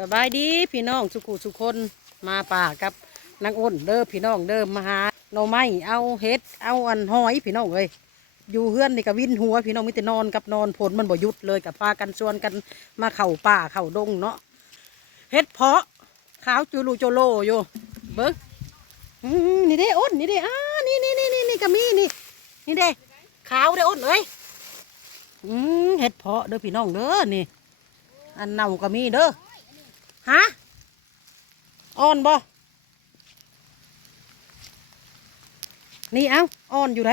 สบายดีพี่น้องสุขุสุคนมาป่ากับนางอ้นเด้อพี่น้องเด้อมาหาหน่อไม้เอาเห็ดเอาอันหอยพี่น้องเอ้ยอยู่เฮือนนี่ก็วินหัวพี่น้องมิแต่นอนกับนอนผลมันบ่หยุดเลยกับพากันชวนกันมาเข่าป่าเข่าดงเนาะเห็ดเพาะขาวจูลูโจโลอยู่เบิ้งนี่เด้อ้นนี่เด้อ่านี่นี่นี่นี่นี่ก็มีนี่นี่เด้ขาวเด้อ้นเอ้ยอืมเห็ดเพาะเด้อพี่น้องเด้อนี่ อันเน่าก็มีเด้อ ฮะอ่อนบ่นี่เอ้าอ่อนอยู่ไหน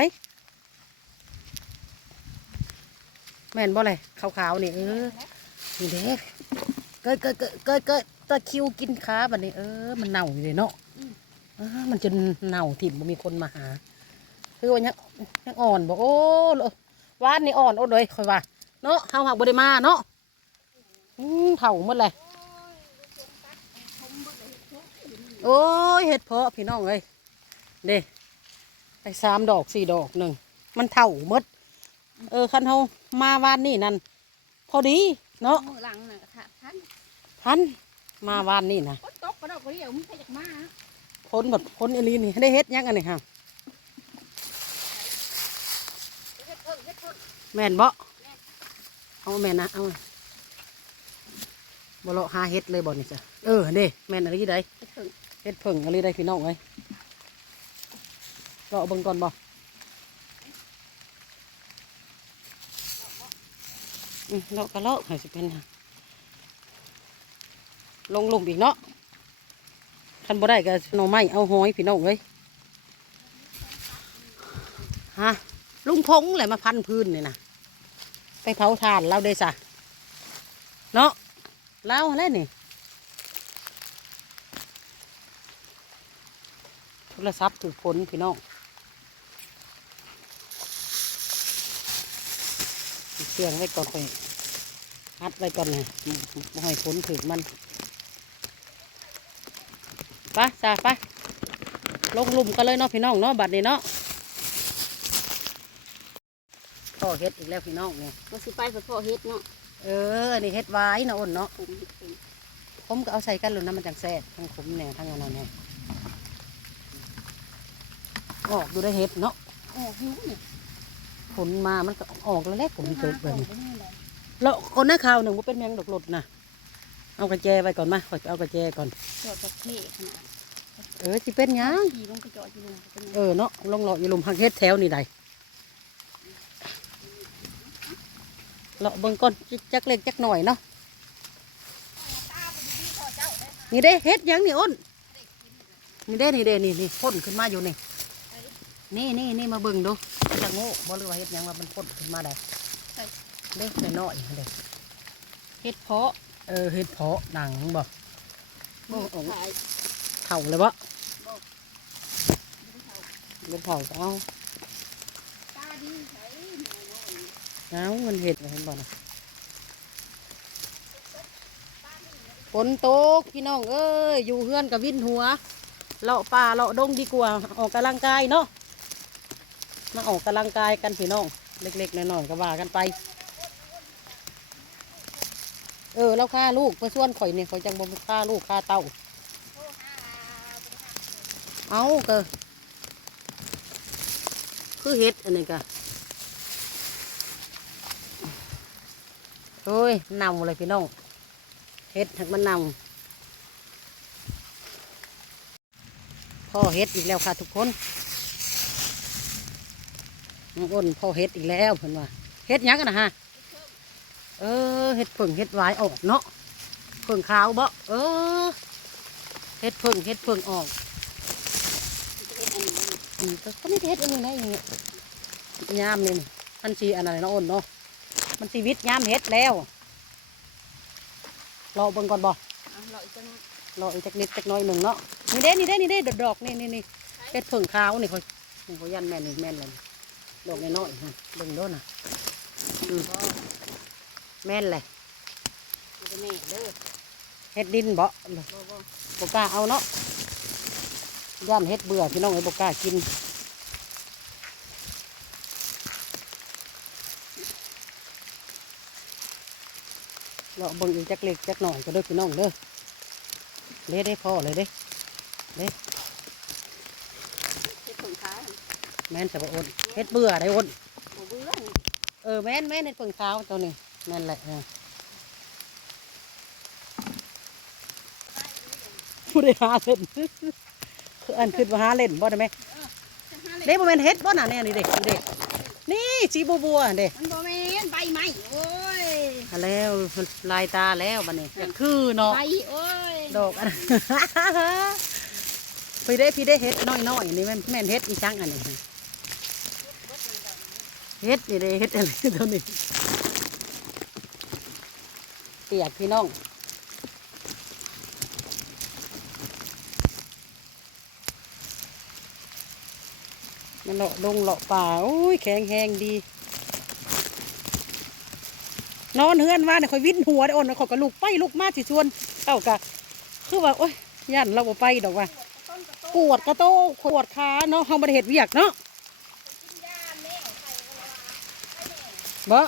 แม่นบ่เลยขาวๆนี่เออนี่เด้เกิดเกิดเกิดเกิดเกิดตะคริวกินขาบัดนี้เออ มันเน่าอยู่เลยเนาะเออมันจนเน่าถิ่มบ่มีคนมาหา คือว่ายังยังอ่อนบ่โอ้โลวานนี่อ่อนโอ้เลยค่อยว่าเนาะเฮาหักบ่ได้มาเนาะอืมเผาหมดเลย โอ้ยเห็ดเพาะพี่น้องเอ้ยเด้ไปสามดอกสี่ดอกหนึ่งมันเท่าหมด เออคันเฮามาวานนี่นั่นพอดีเนาะมือหลังน่ะค่ะท่านทันมาวานนี่นะก็ตกกระดอกกระเดี่ยวมึงใครอยากมาพ้นแบบพ้นอหลีนี่ได้เฮ็ดยังอันนี้ฮะแม่นบ่เอาแม่นนะเอาบ่เลาะหาเฮ็ดเลยบ่นี่จ้ะเออเด้แม่นอะไรที่ใดไปถึงเฮ็ ดเพิ่งอะไรได้พี่น้องเอ้ยรอเบิ่งก่อนบ่เลาะก็เลาะให้สิเป็นหยังลงลุมอีกเนาะคันบ่ได้ก็หน่อไม้เอาหอยพี่น้องเอ้ยฮะลุงพงแหละมาพันพื้นเนี่ยนะไปเผาถ่านเราได้ซะเนาะเล่าอะไรนี่ ทรศัพท์ถูกพ้นพี่น้องเสียงไว้ก่อนไปฮัดไว้ก่อนนะไม่ให้พ้นถึงมันไปะจ้าไปะลงหลุมกันเลยเนาะพี่น้องเนาะบัดนี้เนาะพ่อเฮ็ดอีกแล้วพี่น้องเนี่ยมาสิไปเพื่อพ่อเฮ็ดเนาะเอออันนี้เฮ็ดไว้เนาะอ้นเนาะผมเฮ็ดเป็นผมก็เอาใส่กันหลุนน้ำมันจังแซ่บทั้งขมแนวทั้งอันนั้นแน่ ออกดูได้เฮ็ดเนาะโอ้หิวเนี่ยผลมามันก็ออกแล้วแหละผมเกิดแบบนี้นี้เลยแล้วคนหน้าข่าวหนึ่งว่าเป็นแมงดอกหลดนะเอากระแจไปก่อนมาขอยไปเอากระแจก่อนจอดประเทศขนาดเออสิเป็นหยังขี่ลงไปจอดอยู่ลงเป็นเออเนาะลงเลาะอยู่หลุมหักเฮ็ดแถวนี่ใดเลาะเบิ่งก่อนจักเล็กจักหน่อยเนาะนี่เด้เฮ็ดหยังนี่อ้นนี่เด้นี่เด้นี่นี่พ่นขึ้นมาอยู่นี่ นี่นี่นี่มาเบิ่งดูมันจะโง่บ่หรือว่าเฮ็ดหยังว่ามันพ่นขึ้นมาได้เด้น้อยๆเด้เฮ็ดเพาะเออเฮ็ดเพาะหนังบ่บ่ออกขายเข่าเลยบ่เป็นเข่าก็เอาตาดีใส่เอามันเห็ดเห็นบ่นะฝนตกพี่น้องเอ้ยอยู่เฮือนกับวินหัวเลาะป่าเลาะดงดีกว่าออกกำลังกายเนาะ มาออกกำลังกายกันพี่น้อง เล็กๆน้อยๆก็ว่ากันไป เออแล้วฆ่าลูกเพื่อส่วนข่อยเนี่ยข่อยจังบ่ฆ่าลูกฆ่าเต้าเอาเกอคือเห็ดอันนี้ก็โอ้ยเน่าเลยพี่น้องเห็ดหักมันเน่าพ่อเห็ดอีกแล้วค่ะทุกคน น้องอ้นพ่อเห็ดอีกแล้วเพิ่นว่าเห็ดยังกันนะฮะเออเห็ดผึ่งเห็ดหวายออกเนาะผึ่งขาวบ่เออเห็ดผึ่งเห็ดผึ่งออกอันนี้อืมก็ไม่เฮ็ดอันนี้ได้ยังไงยามนี่นี่มันสีอันไหนเนาะอ้นเนาะมันชีวิตยามเฮ็ดแล้วรอเบิ่งก่อนบ่รออีกจักนิดจักน้อยหนึ่งเนาะนี่เด้นี่เด้นี่เด้ดอกนี่นี่นี่เฮ็ดเพิ่งขาวนี่เขานี่เขายันแม่นนี่แม่นเลย ดอกน้อยๆหั่นเบิ่งโดนน่ะอืมบ่แม่นเลยมันจะแม่เด้อเฮ็ดดินบ่บ่บ่บ่กล้าเอาเนาะย่านเฮ็ดเบื่อพี่น้องไอ้บ่กล้ากินเราเบิ่งอีกจักเล็กจักหน่อยก็เด้อพี่น้องเด้อเด้ได้พ่อเลยเด้เฮ็ดผงขาว แม่นจะบ่อ้นเฮ็ดเบื่อได้อ้นบ่เบื่อนี่เออแม่นแม่นเฮ็ดเพิ่งเช้าตัวนี้แม่นแหละเออผู้ได้หาเล่นคืออันขึ้นมาหาเล่นบ่ได้ไหมจะหาเลยเด้บ่แม่นเฮ็ดบ่น่ะแน่นี่เด็กเด็กนี่สีบัวบัวๆเด้มันบ่แม่นใบไม้โอ้ยอันแล้วลายตาแล้วบัดนี้อยากคือเนาะใบโอ้ยดอกอันพี่ได้พี่ได้เฮ็ดน้อยๆนี่แม่นแม่นเฮ็ดอีจังอันนี้ เฮ็ดนี่เด้เฮ็ดอะไรตัวนี้เปียกพี่น้องมันเลาะดงเลาะป่าโอ้ยแข็งแหงดี นอนเฮือนว่าเนี่ยคอยวิ่นหัวได้อ่อนคอยกระลุกไปลุกมาสิชวนเอ้ากะคือว่าโอ้ยย่านเราไปดอกว่าต้นกระโตปวดกระโตปวดขาเนาะเฮาบ่ได้เฮ็ดเวียกเนาะ กินยาแม่ของใครก็ว่าไอ้แม่ บ่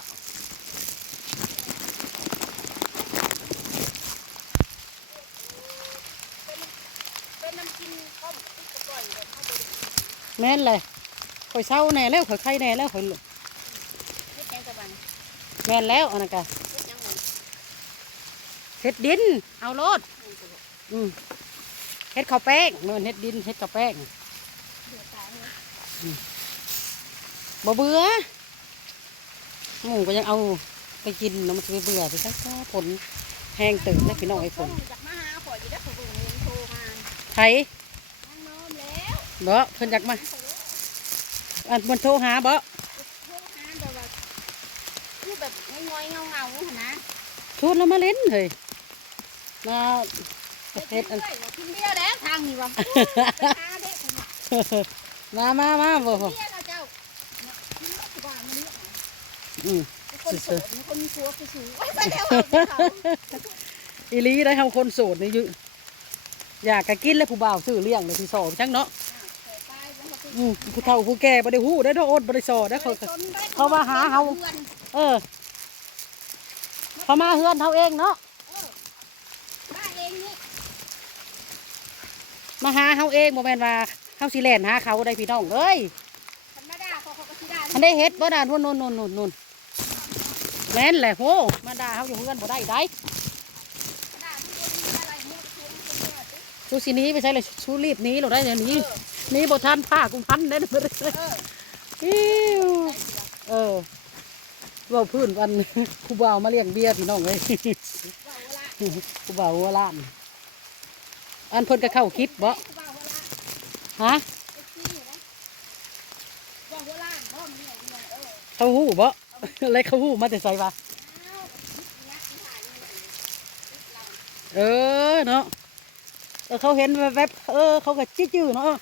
เป็นน้ำกินข้อมติดกระปล่อยแบบเข้าไปแม่นเลยข่อยเศร้าแน่แล้วข่อยไข้แน่แล้วข่อยเฮ็ดหยังกับมันแม่นแล้วอันนั้นกะเฮ็ดหยังมันเฮ็ดดิน เอาโลดอืมเฮ็ดข้าวแป้งแม่นเฮ็ดดินเฮ็ดข้าวแป้งเดือดตายเลยบ่เบื่อ หมูก็ยังเอาไปกินเนาะมันสิไปเบื่อไปซักผลแห้งตื่นแล้วพี่น้องไอ้ฝนจากมาหาข่อยอยู่ได้อข่อยเบิ่งเงินโทรมาไผนั่งนอนแล้วบ่เพิ่นอยากมาอันมันโทรหาบ่โทรหาแบบว่าคือแบบง่อยๆเงาๆหั่นนะชวนเรามาเล่นเฮ้ยมาเฮ็ดเฮ็ดอันด้วยว่ากินเบียร์แล้วทางนี้ว่าหาเด็กคนน่ะมามามาบ่ อืมเป็นคนโสดเป็นคนมีผัวคือสูงไว้ไปแล้วเอาไปเขาอีหลีได้ทำคนโสดนี่อยู่อยากกะกินแล้วผู้บ่าวซื้อเลี้ยงเลยที่สอบจังเนาะเปิดไปแล้วเขาไปอืมผู้เฒ่าผู้แก่บ่ได้ฮู้ได้ดอกอดบ่ได้สอได้เขาก็จนได้เขามาหาเฮาพื่อนเออเขามาเฮือนเฮาเองเนาะเออมาเองนี่มาหาเฮาเองบ่แม่นว่าเฮาสิแล่นหาเขาได้พี่น้องเอ้ยธรรมดาเขาเขาก็สิได้อันได้เฮ็ดบ่ด่านนู่นนู่นนู่นนู่นนู่น แม่นแหละโหมาด่าเฮาอยู่เฮือนบ่ได้ได้ธรรมดาทุกคนมีอะไรเนี่ยก็คือมันเป็นเนี่ยสิชูสิหนี้ไปใช้เลยชูรีบนี้เราได้เดี๋ยวนี้นี้บ่ทันผ้ากุมพันได้เด้อเอออิ้วเออเว่าพื้นวันผู้บ่าวมาเลี้ยงเบียร์พี่น้องเลยว่าเวลาผู้บ่าวหัวล้านอันเพิ่นก็เข้าคลิปบ่ฮะไอ้าเขาหูบ่ อะไรเขาหูมาแต่ใส่ปะเออเนาะเออเขาเห็นแวบเออเขาก็จี้ๆเนาะ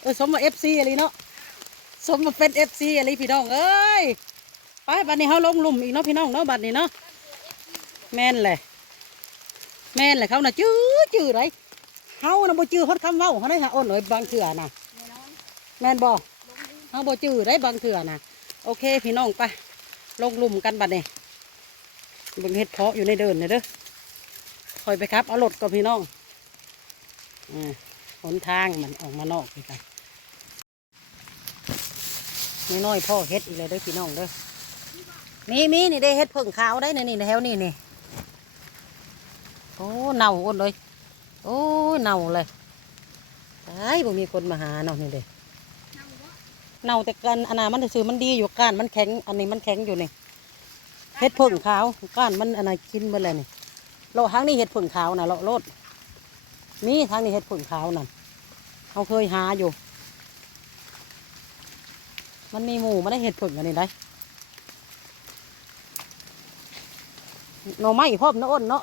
เออสมมาเอฟซีอะไรเนาะสมมาเป็นเอฟซีอะไรพี่น้องเอ้ยไปบัดนี้เฮาลงลุมอีกเนาะพี่น้องเนาะบัดนี้เนาะแม่นแหละแม่นแหละเขาน่ะจื้อจื้อไรเฮาน่ะบ่จื้อฮอดคำเว้าเขาได้หาอ้นเอ้ยบางเถื่อน่ะแม่นบ่ลงดินเฮาบ่จื้อได้บางเถื่อน่ะโอเคพี่น้องไป ลงลุ่มกันบัดเนี้เบิ่งเฮ็ดเพาะอยู่ในเดินน่ะเด้อคอยไปครับ เอารถกับพี่น้องอ่าหนทางมันออกมานอกพี่กันน้อยพ่อเฮ็ดอีกเลยเด้อพี่น้องเด้อมีมีนี่ได้เฮ็ดเพิ่งขาวได้นี่นี่แถวนี่นี่โอ้เน่าอ้นเลยโอ้เน่าเลยตายบ่มีคนมาหาเนาะนี่เด้นั่งวะ เน่าแต่กันอันนั้นมันซื้อมันดีอยู่ก้านมันแข็ง อันนี้มันแข็งอยู่นี่เฮ็ดเพิ่งขาวก้านมันอันนั้นกินไปเลยนี่โลทางนี้เฮ็ดเพิ่งขาวนะโลโลดมีทางนี้เฮ็ดเพิ่งขาวนั่นเขาเคยหาอยู่ มันมีหมูมันได้เห็ดผึ่งอันนี้ได้หน่อไม้พร้อมเนาะอ้นเนาะ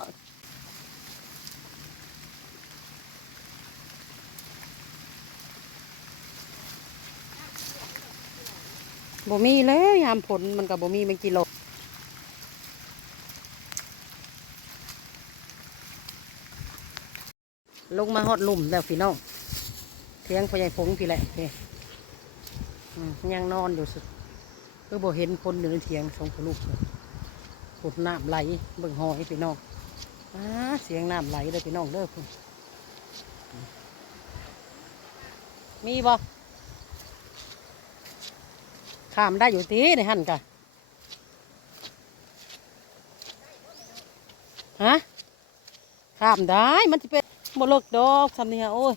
บ่มีแล้วยามผลมันกับบ่มีเป็นกิโลลงมาฮอดหลุมแล้วพี่น้องเทียงพ่อใหญ่งพี่แหละพี่ยังนอนอยู่สุดคือบ่เห็นคนอยู่ในเถียงสองลูกเลยขุดน้ำไหลเบิ่งหอยพี่น้องอเสียงน้ำไหลเลยพี่น้องเด้อพุ่นมีบ่ ข้ามได้อยู่ตีในหันกะฮะข้ามได้มันจะเป็นบ่เลิกดอกสำเนียโอ้ย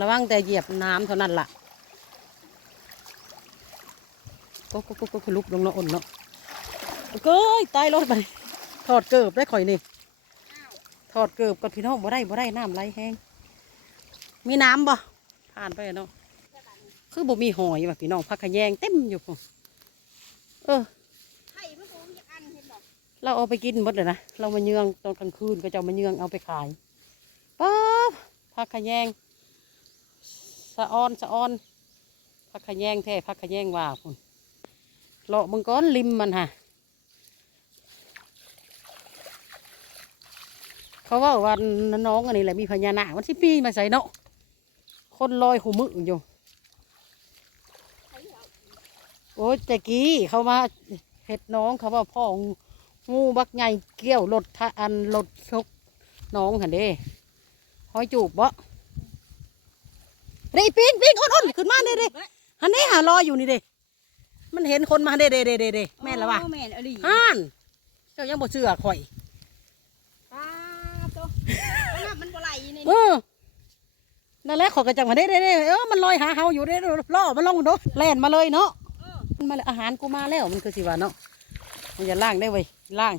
ระวังแต่เหยียบน้ำเท่านั้นล่ะก็ก็ก็ก็ลุกลงเนาะอ่อนเนาะเก้ยตายรถไปถอดเกิบได้ข่อยนี่ถอดเกิบก่อนพี่น้องบ่ได้บ่ได้น้ำไหลแห้งมีน้ำบ่ผ่านไปเนาะ คือบ่มีหอยว่ะพี่น้องพักขะแยงเต็มอยู่พุ่นเออเราเอาไปกินหมดเลยนะ เรามาเยืองตอนกลางคืนก็จะมาเยืองเอาไปขายป๊าบพักขยงสะออนสะออนพักขยงแท้พักขยงว่าพุ่นเลาะมึงก้อนริมมันฮะเขาว่าวันน้องอันนี้แหละมีพญานาคมันสิปีมาใส่เนาะคนลอยหูมึอยู่ ไข่เอา โอ้ยแต่กี้เขามาเห็ดน้องเขาว่าพ่องูบักใหญ่เกี้ยวรถทะอันรถชกน้องหันเด้หอยจูบบ่เด้ปิ้งปิ้งอ้นอ้นขึ้นมาเด้เด้หันเด้หาลอยอยู่นี่เด้มันเห็นคนมาเด้เด้เด้เด้เด้แม่นละวะโอ้แม่นอลีฮ่านเจ้ายังบ่เชื่อข่อยปลาโตเอาน้ำมันบ่ไหลนี่เออนั่นแหละเขอยกระจังมาเด้เด้เด้เออมันลอยหาเฮาอยู่เด้เด้ล่อมันลงโดแล่นมาเลยเนาะเออ มันมาเลยอาหารกูมาแล้วมันคือสิว่าเนาะมันจะล่างได้เว้ยล่าง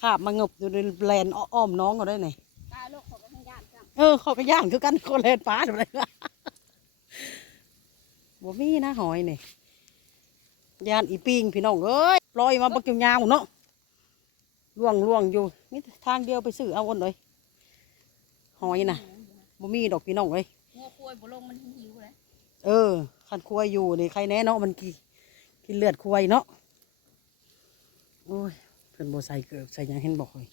ขาบมาเงบอยู่ในแลนอ้อมน้องก็ได้ไหนตายโลกของกันทั้งย่านจ้ะเออเขาก็ย่างคือกันคนแลนป้าทำไรบ่มีนะหอยนี่ย่านอีปิงพี่น้องเอ้ยลอยมาบักยาวๆเนาะล่วงล่วงอยู่นี่ทางเดียวไปซื้อเอาคนเลยหอยน่ะบ่มีดอกพี่น้องเอ้ยงัวควายบ่ลงมันหิวเลยเออ คันควายอยู่นี่ใครแน่เนาะมันกิน กินเลือดควายเนาะโอ้ยเพิ่นบ่ใส่เกลือใส่หยังเห็นบอกเลย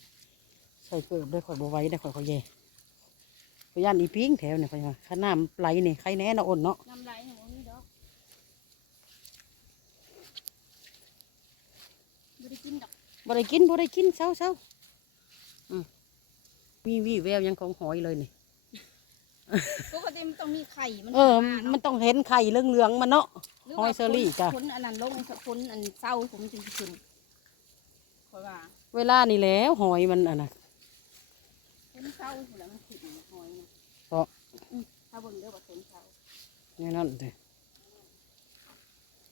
ใส่เกลือได้ข่อยบ่ไหว้ได้ข่อยข่อยแย่ข่อยย่านอีปิ้งแถวเนี่ยข่อยว่าข้าน้ำไหลนี่ใครแน่เนาะอ่อนเนาะน้ำไหลหนูนี่ดอกบ่ได้กินดอกบ่ได้กินบ่ได้กินเช้าเช้าอืมมีวี่แววหยังของหอยเลยนี่ ปกติมันต้องมีไข่ มันเออขึ้ามันต้องเห็นไข่เหลืองๆมันเนาะหรืหอยเชอรี่จ้ะคนอันนั้นลงคนอันเศร้าผมจึงสิขึ้นเพราะว่าเวลานี่แหล้วหอยมันอะนะคนเศร้าพุ่นแหล้วมันขึ้นหอยนะเพราะอืมถ้าเบิ่งเด้อว่าคนเศร้านี่นั่นเด้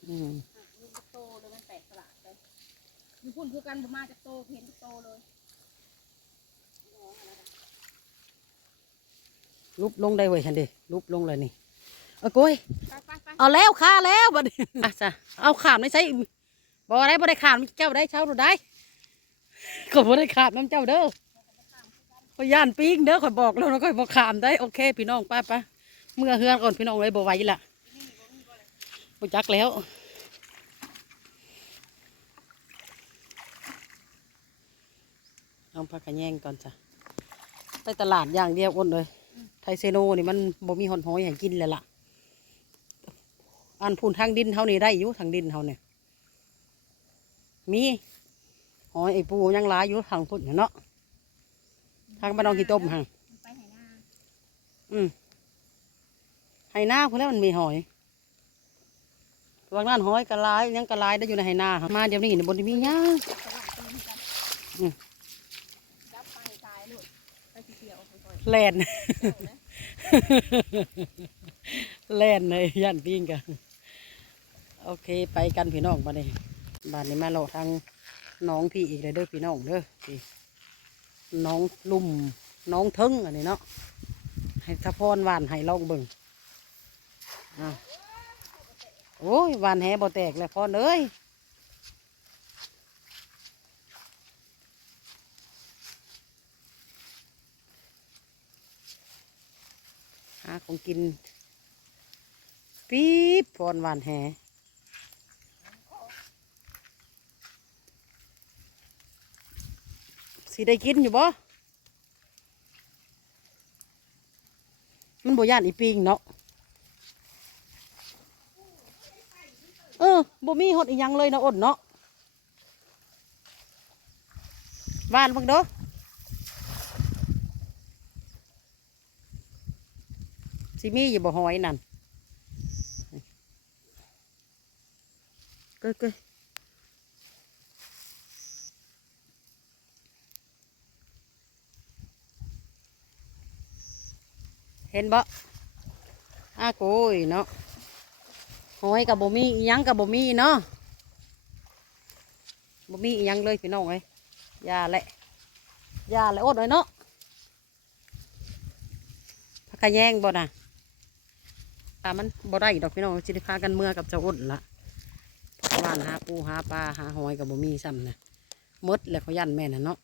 อืมอะลูกมันโตเลยมันแปลกประหลาดไปอยู่พุ่นคือกันบ่มาจากโตเห็นโตเลย ลุบลงได้เว้ยฉันดิลุบลงเลยนี่เอาโก้ยไปไปไปเอาแล้วค่าแล้วบัดนี้อะจ้ะเอาขามไม่ใช่บ่ได้บ่ได้ขามเจ้าได้เช่าหนูได้ก็บ่ได้ขามน้ำเจ้าเด้อขอยย่านปิ้งเด้อข่อยบอกแล้วนะข่อยบอกขามได้โอเค พี่น้องไป้าป้าเมื่อเฮือนก่อนพี่น้องเลยบ่ไหวละบ่จักแล้วเอาผักกระแยงก่อนจ้ะไปตลาดอย่างเดียวอ้นเลย ไทยเซโนนี่มันบ่มีหอนหอยให้กินเลยล่ะ อันพูนทางดินเท่านี้ได้อยู่ทางดินเท่าเนี่ยมีหอยไอ้ปูยังหลายอยู่ทางพุ่นเนาะทางบ้านน้องขี้ต้มห่างมันไปไหนหน้าอืมไหหน้าพุ่นแล้วมันมีหอยบางนั้นหอยกระลายยังกระลายได้อยู่ในไหหน้าหั่นมาเดี๋ยวนี้ในบนที่มีหญ้าตลาดตีนกันอืมจับไปตายเลยไปสิเกี่ยวไปก่อนแลนเจ้านะ แล่นเลยย่านปิ้งกันโอเคไปกันพี่น้องมาเลยบ้านนี้มาเราทางน้องพี่อีกเลยเด้อพี่น้องเด้อพี่น้องลุ่มน้องทึงอันนี้เนาะให้สะพอนหวานให้ลองเบิ่งอ้าวโอ้ยหวานแหบ่แตกแล้วพอนเอ้ย ของกินปี๊บพรหวานแหสิได้กินอยู่บ่ มันบ่ย่านอีปิงเนาะ เออบ่มีหดอีหยังเลยนะอ้นเนาะหวานบังเด้อ สิมีอยู่บ่หอยนั่นเก้ยเก้ยเห็นบ่อาโกยเนาะหอยกับบ่มีอีหยังกับบ่มีเนาะบ่มีอีหยังเลยพี่น้องเอ้ยยาแหละยาแหละอดหน่อยเนาะพักแยงบ่น่ะามันบ่ได้ดอกพี่น้องสิได้พากันเมื่อกับเจ้าอดละเพราะว่าหาปูหาปลาหาหอยกับบ่มีซ้ำนะมดแล้วเขายันแม่น่ะเนาะ